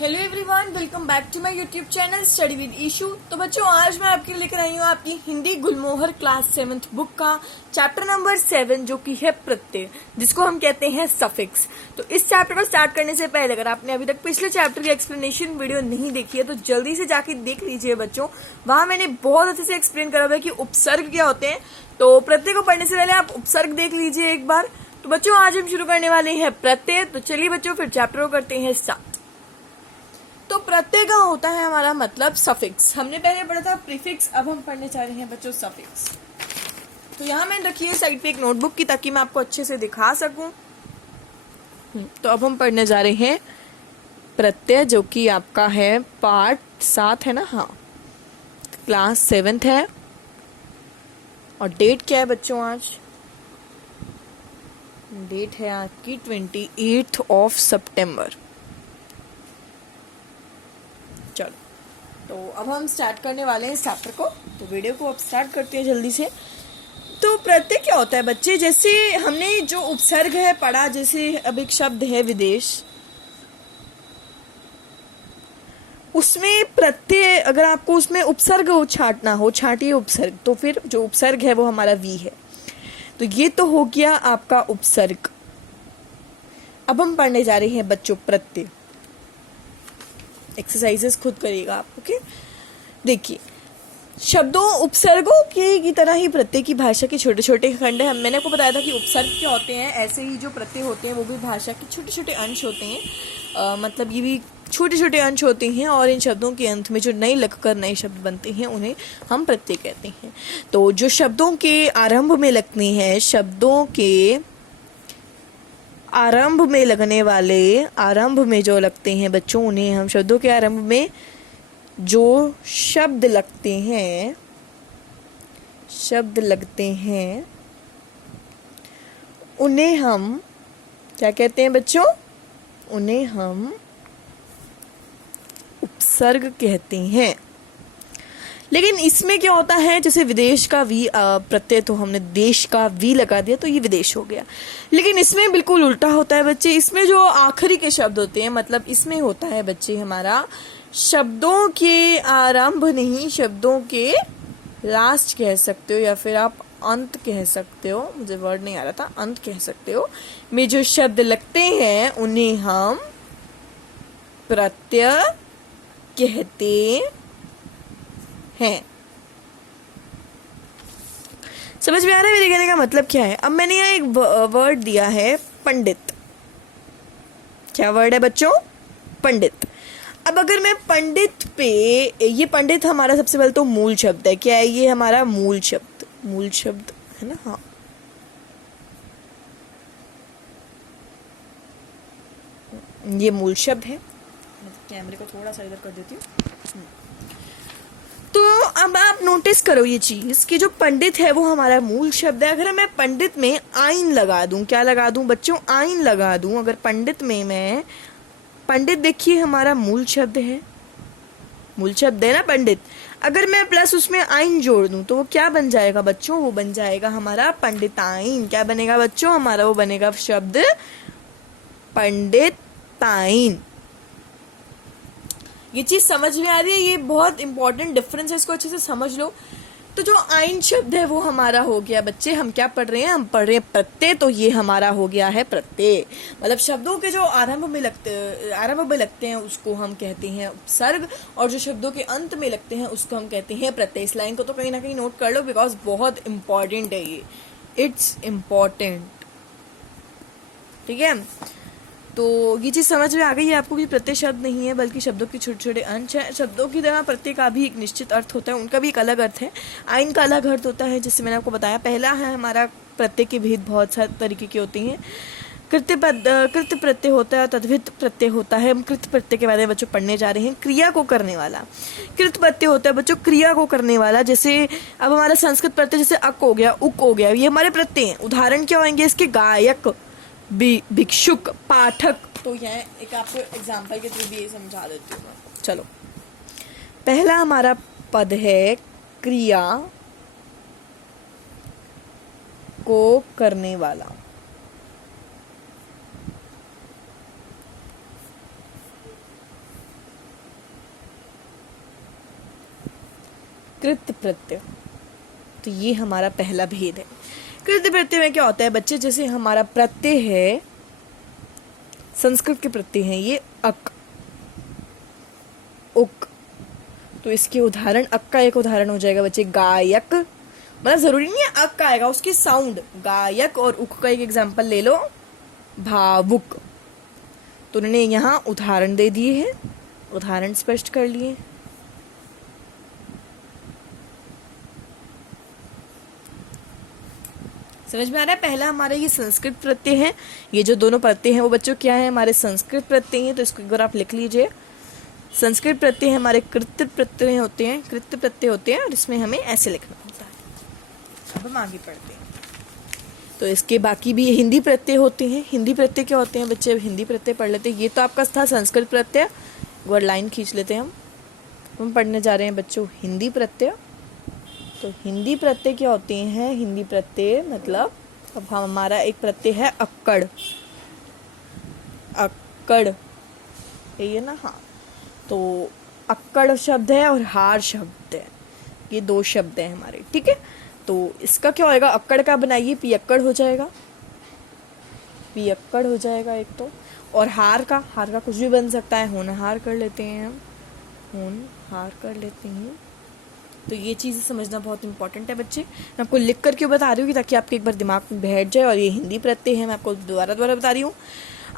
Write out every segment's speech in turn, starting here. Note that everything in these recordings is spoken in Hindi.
Hello everyone, welcome back to my YouTube channel study with Ishu. तो बच्चों, आज मैं आपके लिए लेकर आई हूँ आपकी हिंदी गुलमोहर क्लास 7th बुक का चैप्टर नंबर 7, जो कि है प्रत्यय, जिसको हम कहते हैं सफिक्स। तो इस चैप्टर को स्टार्ट करने से पहले अगर आपने अभी तक पिछले चैप्टर की एक्सप्लेनेशन वीडियो नहीं देखी है तो जल्दी से जाके देख लीजिए बच्चों। वहां मैंने बहुत अच्छे से एक्सप्लेन करा हुआ है कि उपसर्ग क्या होते हैं। तो प्रत्यय को पढ़ने से पहले आप उपसर्ग देख लीजिए एक बार। तो बच्चों, आज हम शुरू करने वाले हैं प्रत्यय। तो चलिए बच्चों, फिर चैप्टर को करते हैं स्टार्ट। तो प्रत्यय का होता है हमारा मतलब सफिक्स। हमने पहले पढ़ा था प्रीफिक्स, अब हम पढ़ने जा रहे हैं बच्चों सफिक्स। तो यहाँ मैंने रखी है साइड पे एक नोटबुक की, ताकि मैं आपको अच्छे से दिखा सकूं। तो अब हम पढ़ने जा रहे हैं प्रत्यय, जो कि आपका है पार्ट 7 है ना। हाँ, क्लास 7th है। और डेट क्या है बच्चों? आज डेट है आपकी 28 ऑफ सितंबर। चलो, तो अब हम स्टार्ट करने वाले हैं इस चैप्टर को। तो वीडियो को अब स्टार्ट करते हैं जल्दी से। तो प्रत्यय क्या होता है बच्चे? जैसे हमने जो उपसर्ग है पढ़ा, जैसे अब एक शब्द है विदेश, उसमें प्रत्यय अगर आपको उसमें उपसर्ग छांटना हो, छांटिए उपसर्ग, तो फिर जो उपसर्ग है वो हमारा वी है। तो ये तो हो गया आपका उपसर्ग। अब हम पढ़ने जा रहे हैं बच्चों प्रत्यय। एक्सरसाइजेस खुद करिएगा आप, ओके। देखिए, शब्दों उपसर्गों की तरह ही प्रत्यय की भाषा के छोटे छोटे खंड है। मैंने आपको बताया था कि उपसर्ग क्या होते हैं, ऐसे ही जो प्रत्यय होते हैं वो भी भाषा के छोटे छोटे अंश होते हैं। मतलब ये भी छोटे छोटे अंश होते हैं, और इन शब्दों के अंत में जो नए लगकर नए शब्द बनते हैं उन्हें हम प्रत्यय कहते हैं। तो जो शब्दों के आरंभ में लगते हैं, शब्दों के आरंभ में लगने वाले, आरंभ में जो लगते हैं बच्चों, उन्हें हम शब्दों के आरंभ में जो शब्द लगते हैं, शब्द लगते हैं, उन्हें हम क्या कहते हैं बच्चों? उन्हें हम उपसर्ग कहते हैं। लेकिन इसमें क्या होता है, जैसे विदेश का वी प्रत्यय, तो हमने देश का वी लगा दिया तो ये विदेश हो गया। लेकिन इसमें बिल्कुल उल्टा होता है बच्चे। इसमें जो आखिरी के शब्द होते हैं, मतलब इसमें होता है बच्चे हमारा शब्दों के आरंभ नहीं, शब्दों के लास्ट कह सकते हो, या फिर आप अंत कह सकते हो। मुझे वर्ड नहीं आ रहा था, अंत कह सकते हो। में जो शब्द लगते हैं उन्हें हम प्रत्यय कहते हैं। समझ में आ रहा है मेरे कहने का मतलब क्या है? अब मैंने यहाँ एक वर्ड दिया है पंडित। क्या वर्ड है बच्चों? पंडित। अब अगर मैं पंडित पे, ये पंडित हमारा सबसे पहले तो मूल शब्द है। क्या है ये? हमारा मूल शब्द, मूल शब्द है ना। हाँ, ये मूल शब्द है। कैमरे को थोड़ा सा इधर कर देती हूँ। तो अब आप नोटिस करो ये चीज कि जो पंडित है वो हमारा मूल शब्द है। अगर मैं पंडित में आइन लगा दूं, क्या लगा दूं बच्चों? आइन लगा दूं। अगर पंडित में मैं, पंडित देखिए हमारा मूल शब्द है, मूल शब्द है ना पंडित। अगर मैं प्लस उसमें आइन जोड़ दूं तो वो क्या बन जाएगा बच्चों? वो बन जाएगा हमारा पंडिताइन। क्या बनेगा बच्चों? हमारा वो बनेगा शब्द पंडिताइन। ये चीज समझ में आ रही है? ये बहुत इंपॉर्टेंट डिफरेंस है, इसको अच्छे से समझ लो। तो जो आइन शब्द है वो हमारा हो गया बच्चे, हम क्या पढ़ रहे हैं? हम पढ़ रहे हैं प्रत्यय। तो ये हमारा हो गया है प्रत्यय। मतलब शब्दों के जो आरंभ में लगते हैं उसको हम कहते हैं उपसर्ग, और जो शब्दों के अंत में लगते हैं उसको हम कहते हैं प्रत्यय। इस लाइन को तो कहीं ना कहीं नोट कर लो, बिकॉज बहुत इंपॉर्टेंट है ये, इट्स इम्पॉर्टेंट। ठीक है, तो ये चीज समझ में आ गई है आपको कि प्रत्यय शब्द नहीं है बल्कि शब्दों के छोटे छोटे अंश हैं। शब्दों की तरह प्रत्यय का भी एक निश्चित अर्थ होता है, उनका भी एक अलग अर्थ है। आइन का अलग अर्थ होता है, जैसे मैंने आपको बताया। पहला है हमारा प्रत्यय के भेद बहुत सारे तरीके के होते हैं। कृत्य प्रत्यय होता है, तद्धित प्रत्यय होता है। हम कृत प्रत्यय के बारे में बच्चों पढ़ने जा रहे हैं। क्रिया को करने वाला कृत प्रत्यय होता है बच्चों, क्रिया को करने वाला। जैसे अब हमारा संस्कृत प्रत्यय जैसे अक हो गया, उक हो गया, ये हमारे प्रत्यय हैं। उदाहरण क्या होंगे इसके? गायक, भिक्षुक, पाठक। तो यह एक आपको एग्जाम्पल के थ्रू भी ये समझा देती हूँ मैं। चलो, पहला हमारा पद है क्रिया को करने वाला। कृत प्रत्यय। तो ये हमारा पहला भेद है। कृत प्रत्यय में क्या होता है बच्चे, जैसे हमारा प्रत्यय है, संस्कृत के प्रत्यय हैं ये अक, उक, तो इसके उदाहरण, अक का एक उदाहरण हो जाएगा बच्चे गायक, मतलब जरूरी नहीं है अक का आएगा, उसकी साउंड गायक, और उक का एक एग्जांपल ले लो भावुक। तो उन्होंने यहाँ उदाहरण दे दिए हैं, उदाहरण स्पष्ट कर लिए। समझ में आ रहा है? पहला हमारा ये संस्कृत प्रत्यय है, ये जो दोनों प्रत्यय हैं वो बच्चों क्या है, हमारे संस्कृत प्रत्यय हैं, तो इसको एक बार आप लिख लीजिए। संस्कृत प्रत्यय हमारे कृत्य प्रत्यय होते हैं, कृत्य प्रत्यय होते हैं, और इसमें हमें ऐसे लिखना होता है। अब हम आगे पढ़ते हैं। तो इसके बाकी भी हिंदी प्रत्यय होते हैं। हिंदी प्रत्यय क्या होते हैं बच्चे, अब हिंदी प्रत्यय पढ़ लेते हैं। ये तो आपका था संस्कृत प्रत्यय, एक लाइन खींच लेते हैं हम पढ़ने जा रहे हैं बच्चों हिंदी प्रत्यय। तो हिंदी प्रत्यय क्या होते हैं, हिंदी प्रत्यय मतलब अब हमारा एक प्रत्यय है अक्कड़, अक्कड़ यही है ना, हाँ। तो अक्कड़ शब्द है और हार शब्द है, ये दो शब्द हैं हमारे, ठीक है। तो इसका क्या होएगा, अक्कड़ का बनाइए पियक्कड़ हो जाएगा, पियक्कड़ हो जाएगा एक तो। और हार का कुछ भी बन सकता है, होनहार कर लेते हैं हम, होनहार कर लेते हैं। तो ये चीज़ें समझना बहुत इंपॉर्टेंट है बच्चे। मैं आपको लिख कर क्यों बता रही हूँ, ताकि आपके एक बार दिमाग में बैठ जाए। और ये हिंदी प्रत्यय है, मैं आपको दोबारा बता रही हूँ।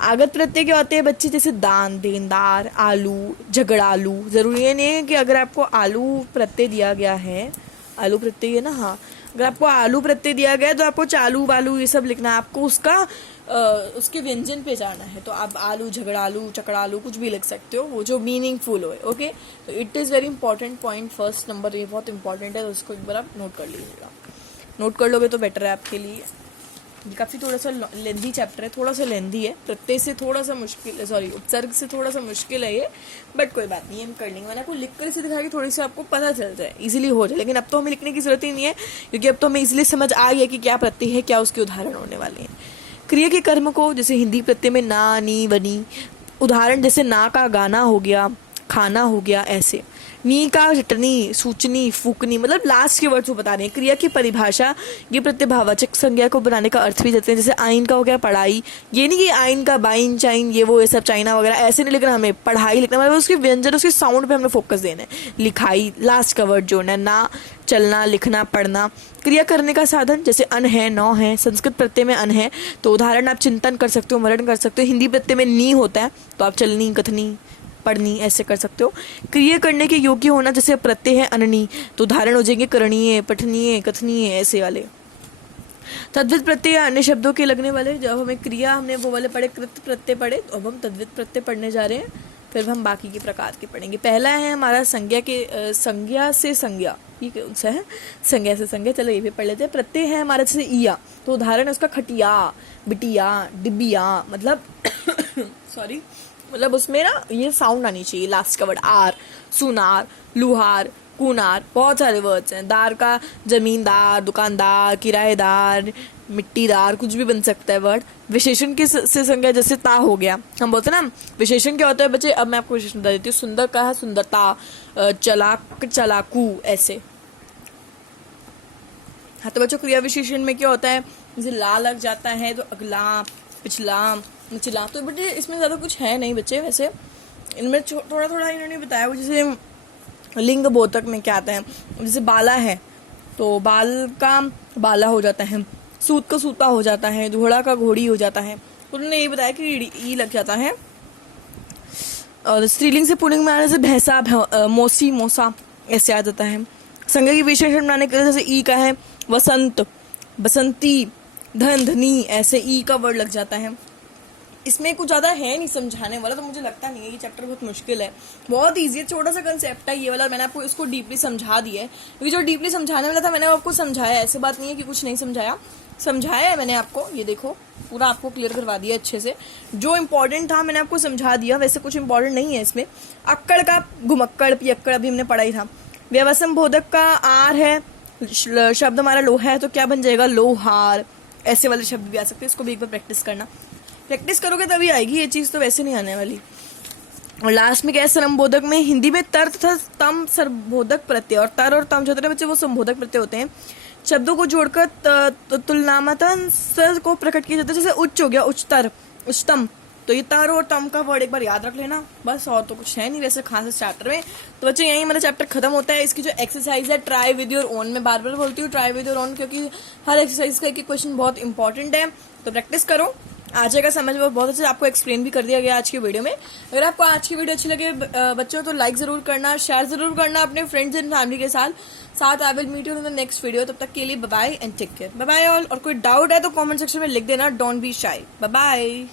आगत प्रत्यय क्या होते हैं बच्चे, जैसे दान, देनदार, आलू, झगड़ालू। जरूरी ये नहीं है कि अगर आपको आलू प्रत्यय दिया गया है, आलू प्रत्यय है ना, हाँ, अगर आपको आलू प्रत्यय दिया गया है तो आपको चालू वालू ये सब लिखना है, आपको उसका उसके व्यंजन पे जाना है। तो आप आलू, झगड़ालू, चकड़ालू कुछ भी लिख सकते हो, वो जो मीनिंगफुल हो। ओके, तो it is very important point, first number ये बहुत इंपॉर्टेंट है, तो उसको एक बार आप नोट कर लीजिएगा। नोट कर लोगे तो बेटर है आपके लिए। ये काफ़ी थोड़ा सा लेंदी चैप्टर है, थोड़ा सा लेंदी है, प्रत्यय से थोड़ा सा मुश्किल है, सॉरी उपसर्ग से थोड़ा सा मुश्किल है ये, बट कोई बात नहीं, हम कर लेंगे। मैंने आपको लिख कर इसे दिखाया कि थोड़ी सी आपको पता चल जाए, इजीली हो जाए। लेकिन अब तो हमें लिखने की जरूरत ही नहीं है, क्योंकि अब तो हमें इजीली समझ आ गया कि क्या प्रत्यय है, क्या उसके उदाहरण होने वाले हैं। क्रिया के कर्म को, जैसे हिंदी प्रत्यय में ना, नी, बनी, उदाहरण जैसे ना का गाना हो गया, खाना हो गया, ऐसे। नी का चटनी, सूचनी, फूकनी, मतलब लास्ट के वर्ड्स को बता रहे हैं। क्रिया की परिभाषा, ये प्रत्ययभावाचक संज्ञा को बनाने का अर्थ भी देते हैं। जैसे आइन का हो गया पढ़ाई, ये नहीं कि आइन का बाइन, चाइन, ये वो, ये सब चाइना वगैरह ऐसे नहीं लिखना, हमें पढ़ाई लिखना, मतलब उसके व्यंजन, उसके साउंड पे हमें फोकस देना है। लिखाई, लास्ट का वर्ड जोड़ना है, ना, चलना, लिखना, पढ़ना। क्रिया करने का साधन, जैसे अन है, नौ है, संस्कृत प्रत्यय में अन है, तो उदाहरण आप चिंतन कर सकते हो, मनन कर सकते हो। हिंदी प्रत्यय में नी होता है, तो आप चलनी, कथनी, पढ़नी ऐसे कर सकते हो। क्रिया करने के योग्य होना, जैसे प्रत्यय है अननी, तो उदाहरण हो जाएंगे करणीय, पठनीय, कथनीय, ऐसे वाले। तद्वित प्रत्यय अन्य शब्दों के लगने वाले, जब हमें क्रिया, हमने वो वाले पढ़े, कृत प्रत्यय पढ़े, तो अब हम तद्वित प्रत्यय पढ़ने जा रहे हैं, फिर हम बाकी के प्रकार के पढ़ेंगे। पहला है हमारा संज्ञा के, संज्ञा से संज्ञा, ठीक है, उनसे है संज्ञा से संज्ञा, चलो ये भी पढ़ लेते हैं। प्रत्यय है हमारा जैसे ईया, तो उदाहरण है उसका खटिया, बिटिया, डिबिया, मतलब सॉरी, मतलब उसमें ना ये साउंड आनी चाहिए, लास्ट का वर्ड। आर, सुनार, लुहार, कुनार, बहुत सारे वर्ड्स हैं। दार का जमींदार, दुकानदार, किराएदार, मिट्टीदार, कुछ भी बन सकता है वर्ड। विशेषण की से संज्ञा, जैसे ता हो गया, हम बोलते हैं ना विशेषण क्या होता है बच्चे, अब मैं आपको विशेषण बता देती हूँ। सुंदर का है सुंदरता, चलाक, चलाकू, ऐसे। हाँ, तो बच्चों क्रिया विशेषण में क्या होता है, जैसे ला लग जाता है तो अगला, पिछला, निचला, तो बच्चे इसमें ज़्यादा कुछ है नहीं बच्चे। वैसे इनमें थोड़ा थोड़ा इन्होंने बताया वो, जैसे लिंग बोधक में क्या आता है, जैसे बाला है तो बाल का बाला हो जाता है, सूत का सूता हो जाता है, घोड़ा का घोड़ी हो जाता है। उन्होंने ये बताया कि ई लग जाता है। और स्त्रीलिंग से पुल्लिंग में आने से भैंसा, मौसी, मौसा, ऐसे आ जाता है। संज्ञा की विशेषण बनाने के लिए जैसे ई का है वसंत, बसंती, धन, धनी, ऐसे ई का वर्ड लग जाता है। इसमें कुछ ज़्यादा है नहीं समझाने वाला, तो मुझे लगता नहीं है ये चैप्टर बहुत मुश्किल है, बहुत ईजी है, छोटा सा कंसेप्ट है ये वाला। मैंने आपको इसको डीपली समझा दिया है, क्योंकि जो डीपली समझाने वाला था मैंने आपको समझाया, ऐसे बात नहीं है कि कुछ नहीं समझाया, समझाया है मैंने आपको। ये देखो पूरा आपको क्लियर करवा दिया अच्छे से, जो इंपॉर्टेंट था मैंने आपको समझा दिया। वैसे कुछ इंपॉर्टेंट नहीं है इसमें। अक्कड़ का घुमक्कड़, पियक्कड़ अभी हमने पढ़ा ही था। व्यवसम बोधक का आर है, शब्द हमारा लोहा है, तो क्या बन जाएगा, लोहार, ऐसे वाले शब्द भी आ सकते हैं। इसको भी एक बार प्रैक्टिस करना, प्रैक्टिस करोगे तभी आएगी ये चीज़, तो वैसे नहीं आने वाली। और लास्ट में क्या है, संबोधक में हिंदी में तर तथा तम संबोधक प्रत्यय, और तर और तम जो होते हैं बच्चे वो संबोधक प्रत्यय होते हैं। शब्दों को जोड़कर तुलनामतन स को प्रकट किया जाता है। जैसे उच्च हो गया, उच्चतर, उच्चतम, तो ये तर और तम का वर्ड एक बार याद रख लेना बस, और तो कुछ है नहीं वैसे खास इस चैप्टर में। तो बच्चे यही मेरा चैप्टर खत्म होता है। इसकी जो एक्सरसाइज है ट्राई विद योर ओन, मैं बार बार बोलती हूँ ट्राई विद योर ओन, क्योंकि हर एक्सरसाइज का एक क्वेश्चन बहुत इंपॉर्टेंट है, तो प्रैक्टिस करो, आ जाएगा समझ में। बहुत अच्छे आपको एक्सप्लेन भी कर दिया गया आज की वीडियो में। अगर आपको आज की वीडियो अच्छी लगे बच्चों तो लाइक जरूर करना, शेयर जरूर करना अपने फ्रेंड्स एंड फैमिली के साथ। I will meet you in the next video, तब तक के लिए bye bye and take care, bye bye all. और कोई डाउट है तो कमेंट सेक्शन में लिख देना, don't be shy, bye bye.